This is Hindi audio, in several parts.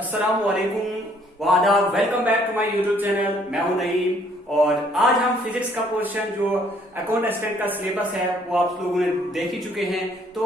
अस्सलाम वालेकुम वादाब, welcome back to my YouTube channel. मैं हूं नईम और आज हम फिजिक्स का पोर्शन जो अकाउंट असिस्टेंट का सिलेबस है वो आप लोगों ने देख ही चुके हैं। तो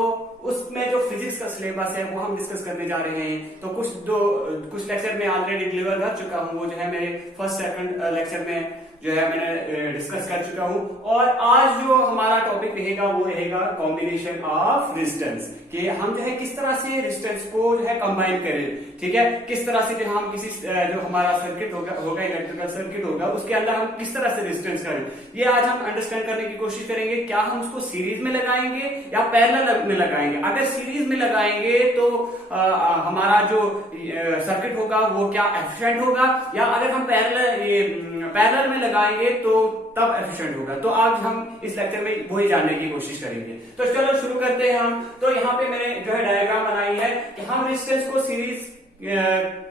उसमें जो फिजिक्स का सिलेबस है वो हम डिस्कस करने जा रहे हैं। तो कुछ लेक्चर में ऑलरेडी डिलीवर कर चुका हूं, वो जो है मेरे फर्स्ट सेकंड लेक्चर में जो है मैंने डिस्कस कर चुका हूं। और आज जो हमारा टॉपिक रहेगा वो रहेगा कॉम्बिनेशन ऑफ रेजिस्टेंस, कि हम जो है किस तरह से रेजिस्टेंस को जो है कंबाइन करें। ठीक है, किस तरह से जो हम किसी जो हमारा सर्किट होगा इलेक्ट्रिकल सर्किट होगा उसके अंदर हम किस तरह से रेजिस्टेंस करें, ये आज हम अंडरस्टैंड करने की कोशिश करेंगे। क्या हम उसको सीरीज में लगाएंगे या पैरेलल में लगाएंगे? अगर सीरीज में लगाएंगे तो हमारा जो सर्किट होगा वो क्या एफिशिएंट होगा, या अगर हम पैरेलल में लगाएंगे तो तब एफिशिएंट होगा। तो आज हम इस लेक्चर में वही जानने की कोशिश करेंगे। तो चलो शुरू करते हैं हम। तो यहाँ पे मैंने जो है डायग्राम बनाई है कि हम रेजिस्टेंस को सीरीज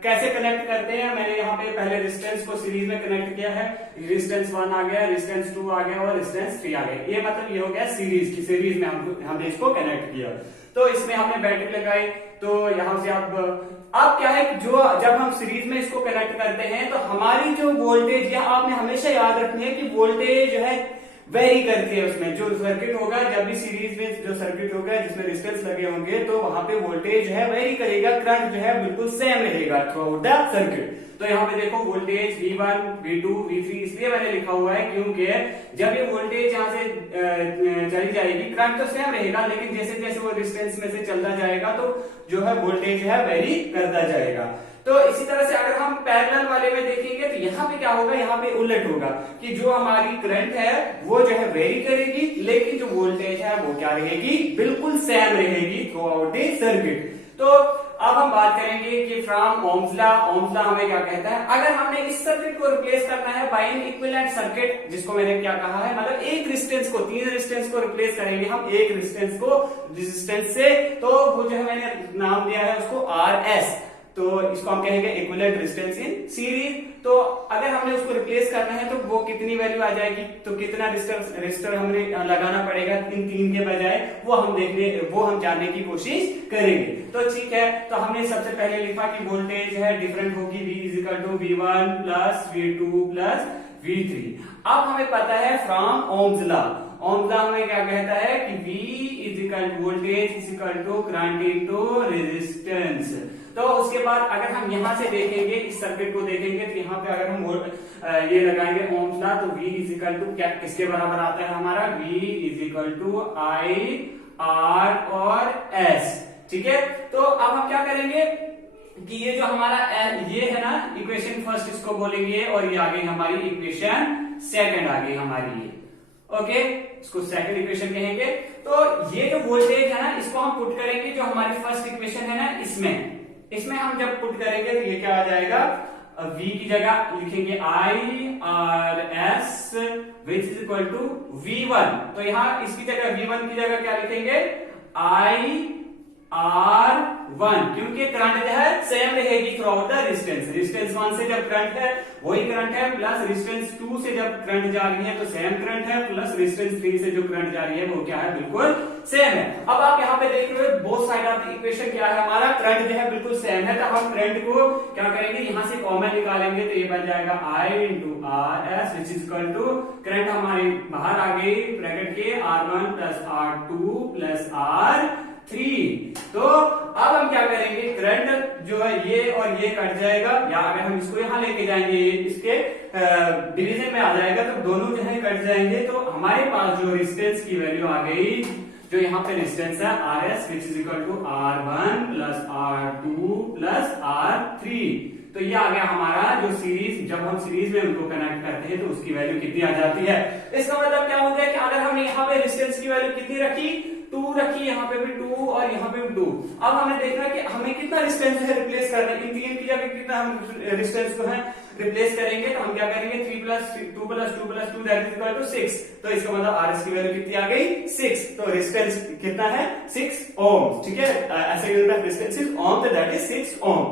कैसे कनेक्ट करते हैं। मैंने यहाँ पे पहले रेजिस्टेंस को सीरीज में कनेक्ट किया है। रेजिस्टेंस 1 आ गया, रेजिस्टेंस 2 आ गया और रेजिस्टेंस 3 आ गया। ये मतलब ये हो गया सीरीज की, सीरीज में हमने इसको कनेक्ट किया। तो इसमें हमने बैटरी लगाई। तो यहां से अब क्या है, जो जब हम सीरीज में इसको कनेक्ट करते हैं तो हमारी जो वोल्टेज, या आपने हमेशा याद रखनी है कि वोल्टेज जो है वेरी करती है। उसमें जो सर्किट होगा, जब भी सीरीज में जो सर्किट होगा जिसमें रेजिस्टेंस लगे होंगे तो वहां पे वोल्टेज जो है वेरी करेगा, करंट जो है बिल्कुल सेम रहेगा थ्रू आउट द सर्किट। तो यहाँ पे देखो वोल्टेज V1, V2, V3 इसलिए मैंने लिखा हुआ है क्योंकि जब ये वोल्टेज यहाँ से चली जाएगी करंट तो सेम रहेगा, लेकिन जैसे जैसे वो रेजिस्टेंस में से चलता जाएगा तो जो है वोल्टेज जो है वेरी करता जाएगा। तो इसी तरह से अगर हम पैरेलल वाले में देखेंगे तो यहाँ पे क्या होगा, यहाँ पे उलट होगा कि जो हमारी करंट है वो जो है वेरी करेगी, लेकिन जो वोल्टेज है वो क्या रहेगी, बिल्कुल सेम रहेगी थ्रू आउट द सर्किट। तो अब हम बात करेंगे कि फ्रॉम ओम्स लॉ हमें क्या कहता है। अगर हमने इस सर्किट को रिप्लेस करना है बाय एन इक्विवेलेंट सर्किट, जिसको मैंने क्या कहा है, मतलब एक रेजिस्टेंस को, 3 रेजिस्टेंस को रिप्लेस करेंगे हम एक रेजिस्टेंस से, तो वो जो है मैंने नाम दिया है उसको RS। तो इसको हम कहेंगे इक्विवेलेंट रेजिस्टेंस इन सीरीज। तो अगर हमने उसको रिप्लेस करना है तो वो कितनी वैल्यू आ जाएगी, तो कितना रेजिस्टर हमें लगाना पड़ेगा इन 3 के बजाय, वो हम जानने की कोशिश करेंगे। तो ठीक है, तो हमने सबसे पहले लिखा कि वोल्टेज है डिफरेंट होगी V=V1 plus V2 plus V3। अब हमें पता है फ्रॉम ओम्स लॉ हमें क्या कहता है कि V voltage is equal to current into resistance. तो उसके बाद अगर हम यहां से देखेंगे, इस सर्किट को देखेंगे तो यहाँ पे अगर हम ये लगाएंगे ओम्स लॉ तो V इज इक्वल टू क्या किसके बराबर आता है हमारा, V is equal to I R और S। ठीक है, तो अब हम क्या करेंगे कि ये जो हमारा ये है ना इक्वेशन फर्स्ट, इसको बोलेंगे, और ये आ गई हमारी इक्वेशन सेकंड आ गई हमारी ये। ओके, इसको सेकंड इक्वेशन कहेंगे। तो ये जो वोल्टेज है ना इसको हम पुट करेंगे जो हमारी फर्स्ट इक्वेशन है ना इसमें हम जब पुट करेंगे तो ये क्या आ जाएगा, V की जगह लिखेंगे IRS which is equal to V1। तो यहां इसकी जगह V1 की जगह क्या लिखेंगे, IR1, क्योंकि करंट जो है सेम रहेगी थ्रू आउट द रेजिस्टेंस 1 से जब करंट है वही करंट है, प्लस रेजिस्टेंस 2 से जब करंट जा रही है तो सेम करंट है, प्लस रेजिस्टेंस 3 से जो करंट जा रही है वो क्या है, बिल्कुल सेम है। अब आप यहाँ पे देख रहे हो both side of the equation क्या है, हमारा करंट जो है बिल्कुल सेम है। तो हम करंट को क्या करेंगे, यहाँ से कॉमन निकालेंगे तो ये बन जाएगा I×RS which is equal to, current हमारी बाहर आ गई ब्रैकेट के, R1 plus R2 plus R3। तो अब हम क्या करेंगे, करंट जो है ये और ये कट जाएगा, या अगर हम इसको यहां लेके जाएंगे इसके डिवीजन में आ जाएगा तो दोनों जो है कट जाएंगे। तो हमारे पास जो रेजिस्टेंस की वैल्यू आ गई, जो यहाँ पे रेजिस्टेंस है RS which is equal to R1 plus R2 plus R3। तो ये आ गया हमारा जो सीरीज, जब हम सीरीज में उनको कनेक्ट करते हैं तो उसकी वैल्यू कितनी आ जाती है। इसका मतलब क्या हो गया कि अगर हमने यहाँ पे रेजिस्टेंस की वैल्यू कितनी रखी, 2 रखी, यहाँ पे भी 2 और यहाँ पे भी 2। अब हमें देखना कि हमें कितना रेजिस्टेंस है रिप्लेस करना है, इन 3 की जगह कितना हम रेजिस्टेंस को है रिप्लेस करेंगे। तो हम क्या करेंगे, 3 plus 2 plus 2 plus 2 that is equal to 6। तो इसका मतलब RS की वैल्यू कितनी आ गई, 6। तो रेजिस्टेंस कितना है, 6 ओम। ठीक है, ऐसे रेजिस्टेंस इज ओम, तो दैट इज 6 ओम।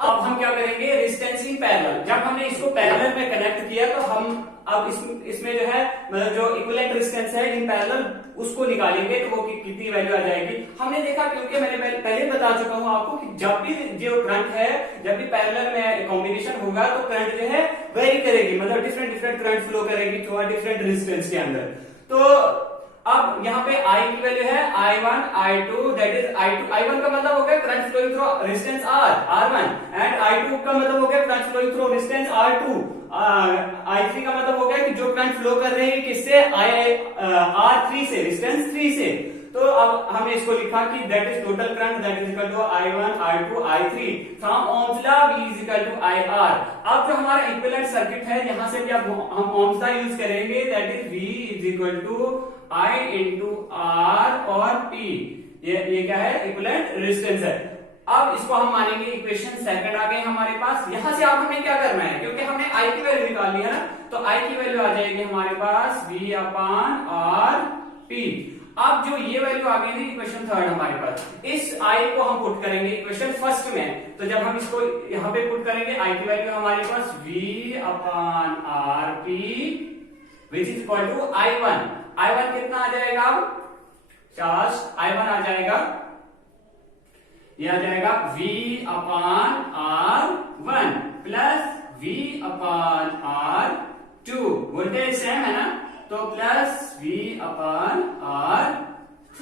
अब हम क्या करेंगे, रेजिस्टेंस इन पैरेलल। जब हमने इसको पैरेलल में कनेक्ट किया तो हम अब इसमें जो है मतलब जो इक्विवेलेंट रेजिस्टेंस है इन पैरेलल उसको निकालेंगे तो वो कितनी वैल्यू आ जाएगी। हमने देखा, क्योंकि मैंने पहले बता चुका हूं आपको कि जब भी जो करंट है, जब भी पैरेलल में कॉम्बिनेशन होगा तो करंट जो है वेरी करेगी, मतलब डिफरेंट डिफरेंट करंट फ्लो करेगी थ्रू डिफरेंट रेजिस्टेंस के अंदर। तो अब यहाँ पे I की वैल्यू है I1, I2, that is I2, I1 का मतलब हो गया current flowing through resistance R1 and I2 का मतलब हो गया current flowing through resistance R2, I3 का मतलब हो गया कि जो करंट फ्लो कर रही है किससे, R3 से, रेजिस्टेंस 3 से। तो अब हमने इसको लिखा कि that is total current that is equal to I1, I2, I3 from Ohm's law V is equal to IR। अब जो हमारा इक्विवेलेंट सर्किट है यहां से भी अब हम ओम्स लॉ यूज करेंगे, that is V is equal to I into R और P। ये क्या है, इक्विवेलेंट रेजिस्टेंस है। अब इसको हम मानेंगे इक्वेशन सेकंड आ गए हमारे पास। यहां से अब हमें क्या करना है, क्योंकि हमने I की वैल्यू निकाल ली है ना, तो I की वैल्यू आ जाएगी हमारे पास V अपान R P। अब जो ये वैल्यू आ गई थी इक्वेशन थर्ड हमारे पास, इस I को हम पुट करेंगे इक्वेशन फर्स्ट में। तो जब हम इसको यहाँ पे पुट करेंगे I की वैल्यू हमारे पास V upon R P which is equal to I1 कितना आ जाएगा, चार्ज I1 आ जाएगा, ये आ जाएगा V अपान R1 प्लस V अपान R2, वोल्टेज सेम है ना, तो प्लस V अपान R3।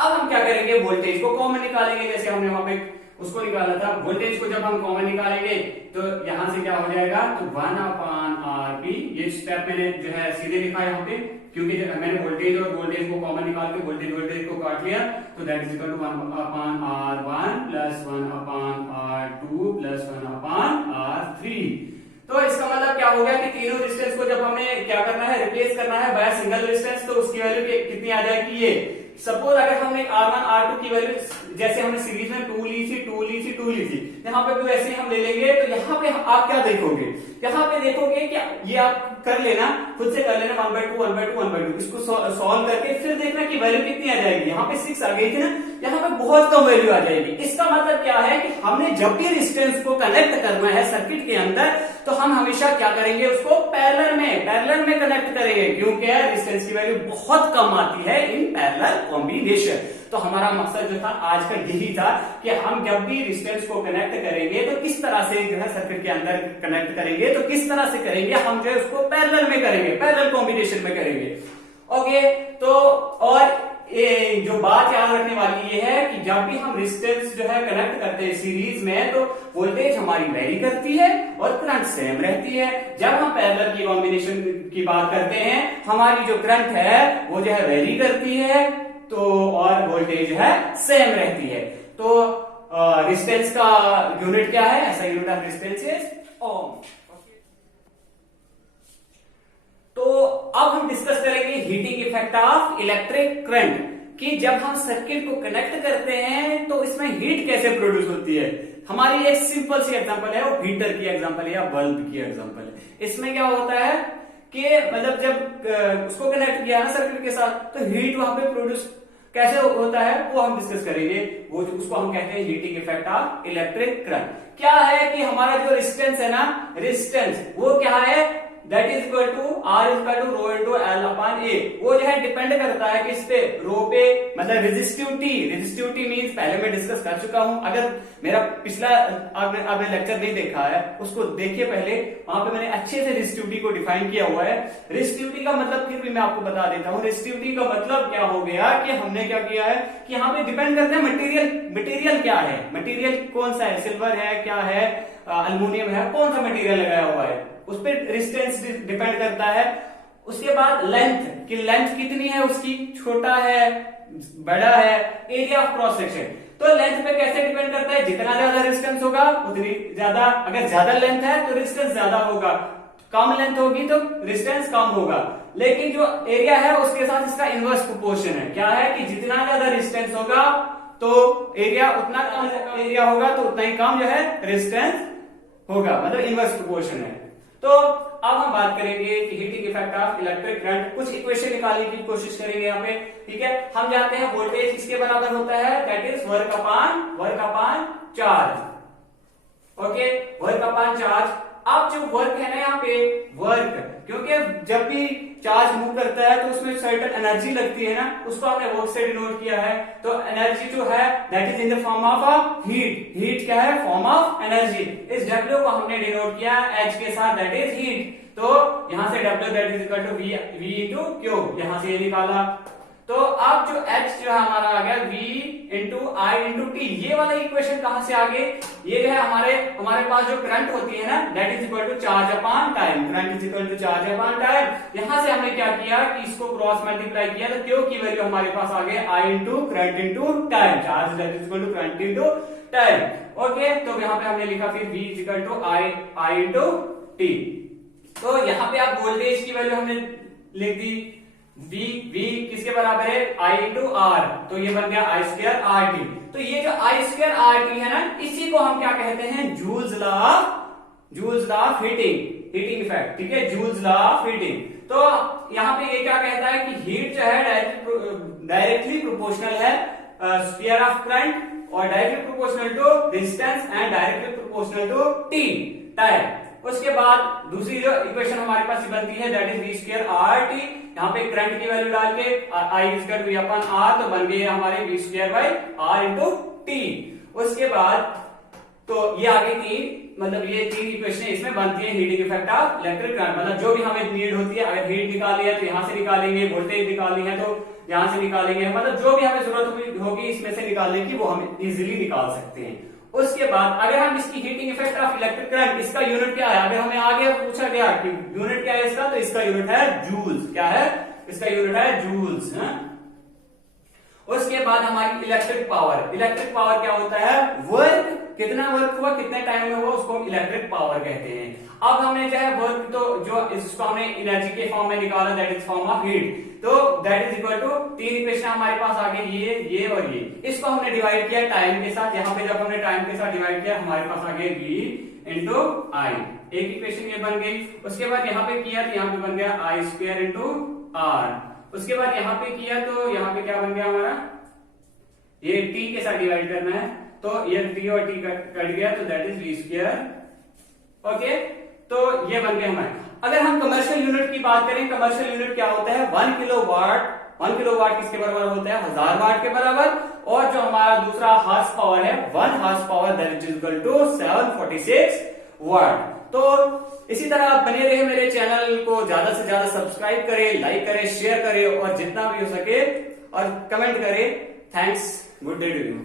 अब हम क्या करेंगे, वोल्टेज को कॉमन निकालेंगे, जैसे हमने वहां पे उसको निकाला था। वोल्टेज को जब हम कॉमन निकालेंगे तो यहां से क्या हो जाएगा, तो 1 अपान RP। ये स्टेप मैंने जो है सीधे लिखा यहाँ पे, क्योंकि मैंने वोल्टेज और वोल्टेज को कॉमन निकाल के वोल्टेज को काट लिया, तो that is equal to 1 upon R1 plus 1 upon R2 plus 1 upon R3। तो इसका मतलब क्या हो गया कि तीनों रेजिस्टेंस को जब हमने क्या करना है, रिप्लेस करना है बाय सिंगल रेजिस्टेंस, तो उसकी वैल्यू कितनी आ जाएगी, ये सपोज अगर हमने R1 R2 की वैल्यू जैसे हमने सीरीज में 2 ली थी, यहाँ पे 2 ऐसे हम ले लेंगे, तो यहाँ पे आप क्या देखोगे, यहाँ पे देखोगे कि ये आप कर लेना, खुद से कर लेना 1/2 इसको सॉल्व करके फिर देखना कि वैल्यू कितनी आ जाएगी। यहाँ पे 6 आ गई थी ना, यहाँ पे बहुत कम वैल्यू आ जाएगी। इसका मतलब क्या है कि हमने जब भी रेजिस्टेंस को कनेक्ट करना है सर्किट के अंदर, तो हम हमेशा क्या करेंगे, उसको पैरेलल में कनेक्ट करेंगे, क्योंकि रेजिस्टेंस की वैल्यू बहुत कम आती है इन पैरेलल कॉम्बिनेशन। तो हमारा मकसद जो था आज का यही था कि हम जब भी रेजिस्टेंस को कनेक्ट करेंगे तो किस तरह से जो है सर्किट के अंदर कनेक्ट करेंगे, तो किस तरह से करेंगे, हम जो है उसको पैरेलल में करेंगे, पैरेलल कॉम्बिनेशन में करेंगे। ओके, तो और जो बात याद रखने वाली ये है कि जब भी हम रेजिस्टेंस जो है कनेक्ट करते हैं सीरीज में, तो वोल्टेज हमारी वेरी करती है और करंट सेम रहती है। जब हम पैरेलल की कॉम्बिनेशन की बात करते हैं, हमारी जो करंट है वो जो है वेरी करती है, तो और वोल्टेज है सेम रहती है। तो रेजिस्टेंस का यूनिट क्या है, ऐसा यूनिट ऑफ रेजिस्टेंस इज ओम। तो अब हम डिस्कस करेंगे heating effect of electric current, कि जब हम सर्किट को कनेक्ट करते हैं तो इसमें हीट कैसे प्रोड्यूस होती है। हमारी एक सिंपल सी एग्जांपल है, वो हीटर की एग्जांपल है या बल्ब की एग्जांपल है। इसमें क्या होता है कि मतलब जब उसको कनेक्ट किया ना सर्किट के साथ, तो हीट वहां पे प्रोड्यूस कैसे होता है वो हम डिस्कस करेंगे। वो उसको हम कहते हैं heating effect of electric current. क्या है कि हमारा जो रेजिस्टेंस है ना, रेजिस्टेंस वो क्या है, that is equal to R is equal to rho into L upon A। वो जो है डिपेंड करता है किस पे, रो पे, मतलब रेजिस्टिविटी मींस पहले मैं डिस्कस कर चुका हूं। अगर मेरा पिछला आपने लेक्चर नहीं देखा है उसको देखिए पहले, वहां पे मैंने अच्छे से रेजिस्टिविटी को डिफाइन किया हुआ है। रेजिस्टिविटी का मतलब फिर भी मैं आपको बता देता हूं। रेजिस्टिविटी का मतलब क्या हो गया कि हमने क्या किया है कि यहाँ पे डिपेंड करते हैं मटेरियल क्या है, मटेरियल कौन सा है, सिल्वर है, क्या है, अल्युमिनियम है, कौन सा मटेरियल लगाया हुआ है, उस पर रेजिस्टेंस डिपेंड करता है। उसके बाद लेंथ, कि लेंथ कितनी है उसकी, छोटा है, बड़ा है, एरिया ऑफ क्रॉस सेक्शन। तो लेंथ पे कैसे डिपेंड करता है, जितना ज्यादा रेजिस्टेंस होगा उतनी ज्यादा, अगर ज्यादा लेंथ है तो रेजिस्टेंस ज्यादा होगा, कम लेंथ होगी तो रेजिस्टेंस कम होगा। लेकिन जो एरिया है उसके साथ इसका इनवर्स प्रोपोर्शन है। क्या है कि जितना ज्यादा रेजिस्टेंस होगा तो एरिया उतना कम, एरिया होगा तो उतना ही कम जो है रेजिस्टेंस होगा, मतलब इनवर्स प्रोपोर्शन है। तो अब हम बात करेंगे कि heating effect of electric current. कुछ इक्वेशन निकालने की कोशिश करेंगे यहाँ पे, ठीक है। हम जानते हैं वोल्टेज किसके बराबर होता है, that is work upon charge. Okay, work upon charge. अब जो वर्क है ना यहाँ पे वर्क, क्योंकि जब भी चार्ज मूव करता है तो उसमें सर्टेन एनर्जी लगती है ना, उसको हमने वर्क से डिनोट किया है। तो एनर्जी जो है that is in the form of a heat. Heat क्या है? Form of energy. इस डब्ल्यू को हमने डिनोट किया एच के साथ, दैट इज हीट। तो यहां से W that is equal to V into Q, यहां से ये निकाला। तो अब जो H जो है हमारा आ गया V इंटू आई इंटू टी। ये वाला इक्वेशन कहां से आ गए? ये जो है हमारे पास जो करंट होती है ना that is equal to charge upon time. Current is equal to charge upon time. यहां से हमने क्या किया कि इसको क्रॉस मल्टीप्लाई किया तो क्यू की वैल्यू हमारे पास आ गई I into current into time. Charge that is equal to current into time. Okay, तो यहाँ पे हमने लिखा फिर V is equal to I into T. तो यहाँ पे आप वोल्टेज की वैल्यू हमने लिख दी, V किसके बराबर है? I into R. तो ये बन गया आई स्क्वायर आर टी। तो ये जो आई स्क्वायर आर टी है ना, इसी को हम क्या कहते हैं? Joules law of heating effect. ठीक है, जूल्स लॉ ऑफ हीटिंग। तो यहाँ पे ये क्या कहता है कि हीट जो है डायरेक्टली प्रोपोर्शनल है स्फीयर ऑफ करंट और directly proportional to distance and directly proportional to T time. उसके बाद दूसरी जो इक्वेशन हमारे पास बनती है that is V square R T. यहाँ पे करंट की वैल्यू डाल के I square V upon R, तो बन गई हमारे V square by R into T. उसके बाद तो ये आगे तीन, मतलब ये तीन इक्वेशन इसमें बनती है heating effect of electric current. मतलब जो भी हमें नीड होती है, अगर हीट निकाली है तो यहाँ से निकालेंगे, वोल्टेज निकालनी है तो यहाँ से निकालेंगे, मतलब जो भी हमें जरूरत होगी इसमें से निकालने की वो हम इजीली निकाल सकते हैं। उसके बाद अगर हम इसकी heating effect of electric current, इसका यूनिट क्या है? अगर हमें आगे पूछा गया कि यूनिट क्या है इसका, तो इसका यूनिट है जूल्स। क्या है? इसका यूनिट है जूल्स। उसके बाद हमारी इलेक्ट्रिक पावर। इलेक्ट्रिक पावर क्या होता है? वर्क, कितना वर्क हुआ, कितने टाइम में हुआ, उसको हम इलेक्ट्रिक पावर कहते हैं। अब हमने जो है वर्क, तो जो इसको हमने एनर्जी के फॉर्म में निकाला that is form of heat. तो दैट इज इक्वल टू तीन इक्वेशन हमारे पास आ गई, ये और ये। इसको हमने डिवाइड किया टाइम के साथ। यहाँ पे जब हमने टाइम के साथ डिवाइड किया हमारे पास आ गया V इंटू आई। एक इक्वेशन ये बन गई। उसके बाद यहाँ पे किया तो यहाँ पे बन गया आई स्क्वायर इंटू आर। उसके बाद यहाँ पे किया तो यहाँ पे क्या बन गया हमारा? ये टी के साथ डिवाइड करना है, तो ये टी और टी कट गया तो that is V square. Okay, तो ये बन गए हमारे। अगर हम कमर्शियल यूनिट की बात करें, कमर्शियल यूनिट क्या होता है? 1 किलोवाट। 1 किलोवाट किसके बराबर होता है? 1000 वाट के बराबर। और जो हमारा दूसरा हार्स पावर है 1 horse power that is equal to 746 watt. तो इसी तरह आप बने रहे मेरे चैनल को, ज्यादा से ज्यादा सब्सक्राइब करें, लाइक करें, शेयर करें और जितना भी हो सके और कमेंट करें। Thanks, good day to you.